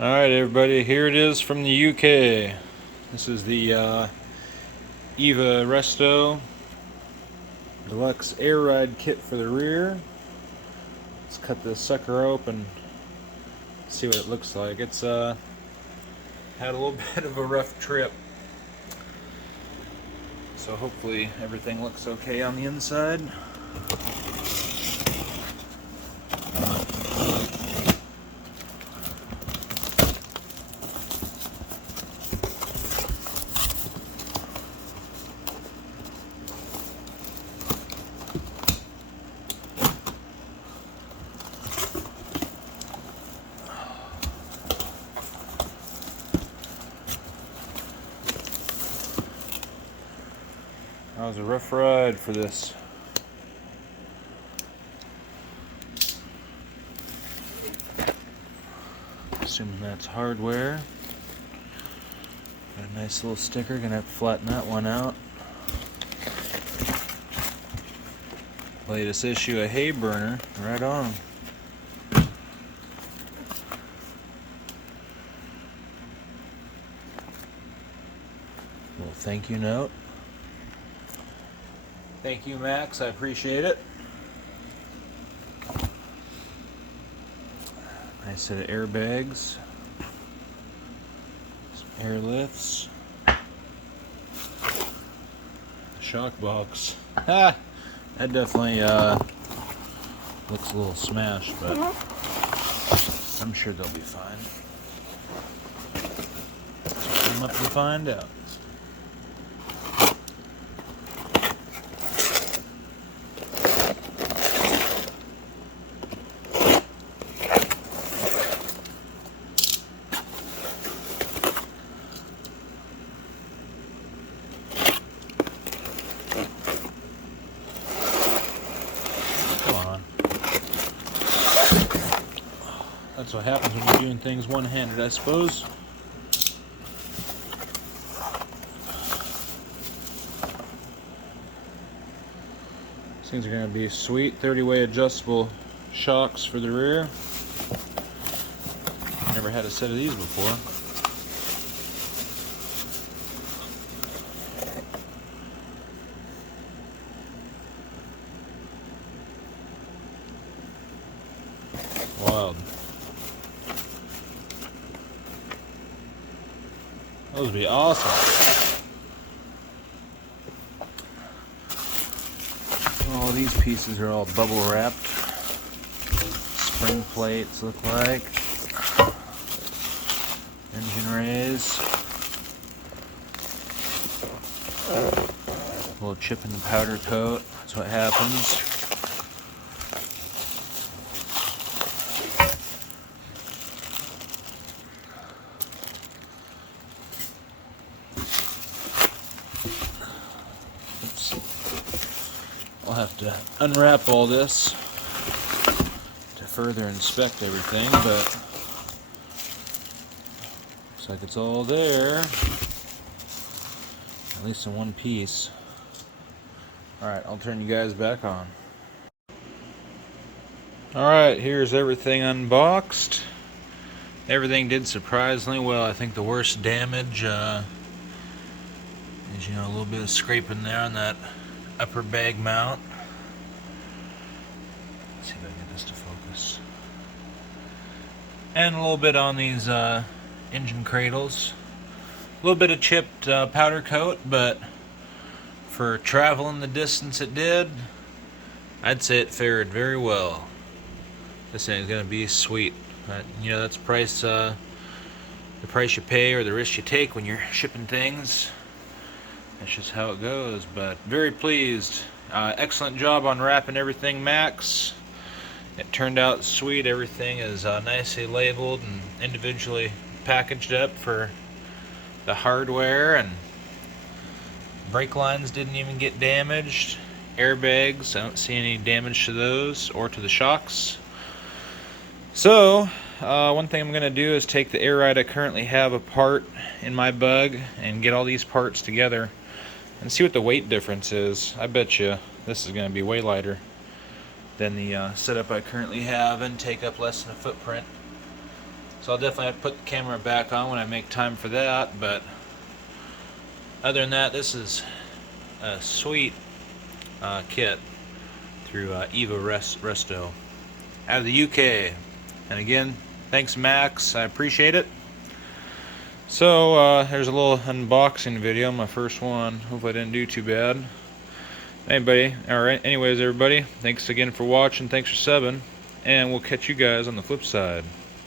Alright everybody, here it is from the UK. This is the EVA Resto Deluxe Air Ride Kit for the rear. Let's cut this sucker open, see what it looks like. It's had a little bit of a rough trip, so hopefully everything looks okay on the inside. That was a rough ride for this. Assuming that's hardware. Got a nice little sticker, gonna have to flatten that one out. Latest issue of Hay Burner, right on. Little thank you note. Thank you, Max, I appreciate it. Nice set of airbags. Some air lifts. Shock box. Ha! That definitely looks a little smashed, but I'm sure they'll be fine. Come up and find out. That's what happens when you're doing things one-handed, I suppose. These things are going to be sweet. 30-way adjustable shocks for the rear. Never had a set of these before. Wild. Those would be awesome. All these pieces are all bubble wrapped. Spring plates look like. Engine rays. A little chip in the powder coat. That's what happens. I'll have to unwrap all this to further inspect everything, but looks like it's all there, at least in one piece. Alright, I'll turn you guys back on. Alright, here's everything unboxed. Everything did surprisingly well. I think the worst damage is, a little bit of scraping there on that upper bag mount. Let's see if I can get this to focus. And a little bit on these engine cradles. A little bit of chipped powder coat, but for traveling the distance it did, I'd say it fared very well. This thing's gonna be sweet. That's the price you pay or the risk you take when you're shipping things. That's just how it goes, but very pleased. Excellent job on wrapping everything, Max. It turned out sweet. Everything is nicely labeled and individually packaged up for the hardware, and brake lines didn't even get damaged. Airbags, I don't see any damage to those or to the shocks. So, one thing I'm going to do is take the Air Ride I currently have apart in my Bug and get all these parts together and see what the weight difference is. I bet you this is going to be way lighter than the setup I currently have and take up less than a footprint. So I'll definitely have to put the camera back on when I make time for that, but other than that, this is a sweet kit through Eva Resto out of the UK. And again, thanks Max, I appreciate it. So there's a little unboxing video, my first one. Hope I didn't do too bad. Anyways everybody, thanks again for watching, thanks for subbing, and we'll catch you guys on the flip side.